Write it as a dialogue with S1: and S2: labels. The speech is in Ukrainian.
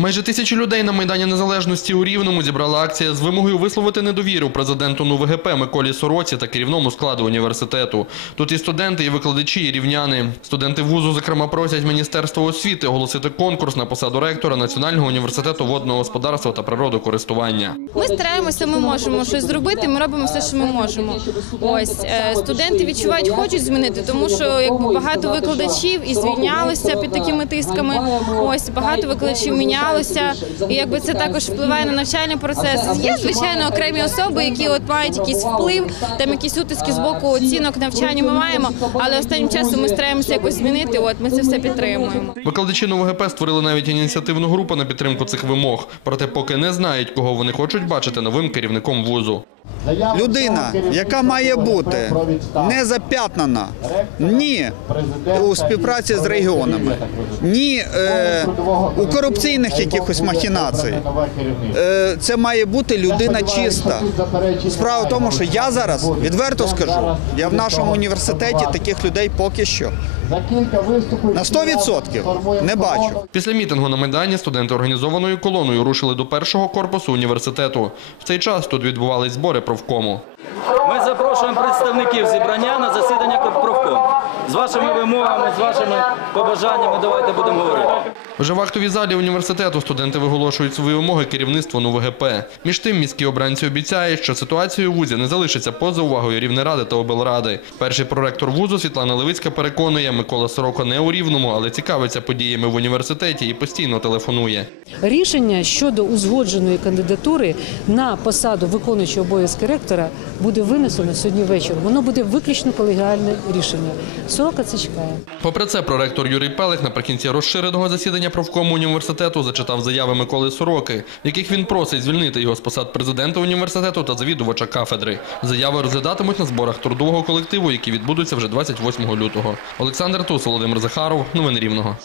S1: Майже тисячі людей на Майдані Незалежності у Рівному зібрала акція з вимогою висловити недовіру президенту НУВГП Миколі Сороці та керівному складу університету. Тут і студенти, і викладачі, і рівняни. Студенти вузу, зокрема, просять Міністерство освіти оголосити конкурс на посаду ректора Національного університету водного господарства та природокористування.
S2: Ми стараємося, ми можемо щось зробити. Ми робимо все, що ми можемо. Ось е, студенти відчувають, хочуть змінити, тому що якби багато викладачів і звільнялося під такими тисками. Ось багато викладачів мінялося, і якби це також впливає на навчальний процес. Є звичайно окремі особи, які от мають якийсь вплив, там якісь утиски з боку оцінок навчання. Ми маємо, але останнім часом ми стараємося якось змінити. От ми це все підтримуємо.
S1: Викладачі ГП створили навіть ініціативну групу на підтримку цих вимог, проте поки не знають, кого вони хочуть бачити новим керівником вузу.
S3: Людина, яка має бути не зап'ятнана ні у співпраці з регіонами, ні е, у корупційних якихось махінацій. Е, це має бути людина чиста. Справа в тому, що я зараз відверто скажу, я в нашому університеті таких людей поки що на 100% не бачу.
S1: Після мітингу на Майдані студенти організованою колоною рушили до першого корпусу університету. В цей час тут відбувались збори профкому.
S4: Ми запрошуємо представників зібрання на засідання профкому. З вашими вимогами, з вашими побажаннями давайте будемо говорити.
S1: Вже в актовій залі університету студенти виголошують свої вимоги керівництву НУВГП. Між тим, міські обранці обіцяють, що ситуація у вузі не залишиться поза увагою Рівнеради та облради. Перший проректор вузу Світлана Левицька переконує, Микола Сороко не у Рівному, але цікавиться подіями в університеті і постійно телефонує.
S5: Рішення щодо узгодженої кандидатури на посаду виконуючого обов'язки ректора буде винесено сьогодні ввечері. Воно буде виключно колегіальне рішення. Сорока це чекає.
S1: Попри це, проректор Юрій Пелих наприкінці розширеного засідання профкому університету зачитав заяви Миколи Сороки, яких він просить звільнити його з посад президента університету та завідувача кафедри. Заяви розглядатимуть на зборах трудового колективу, які відбудуться вже 28 лютого. Олександр Тус, Володимир Захаров. Новини Рівного.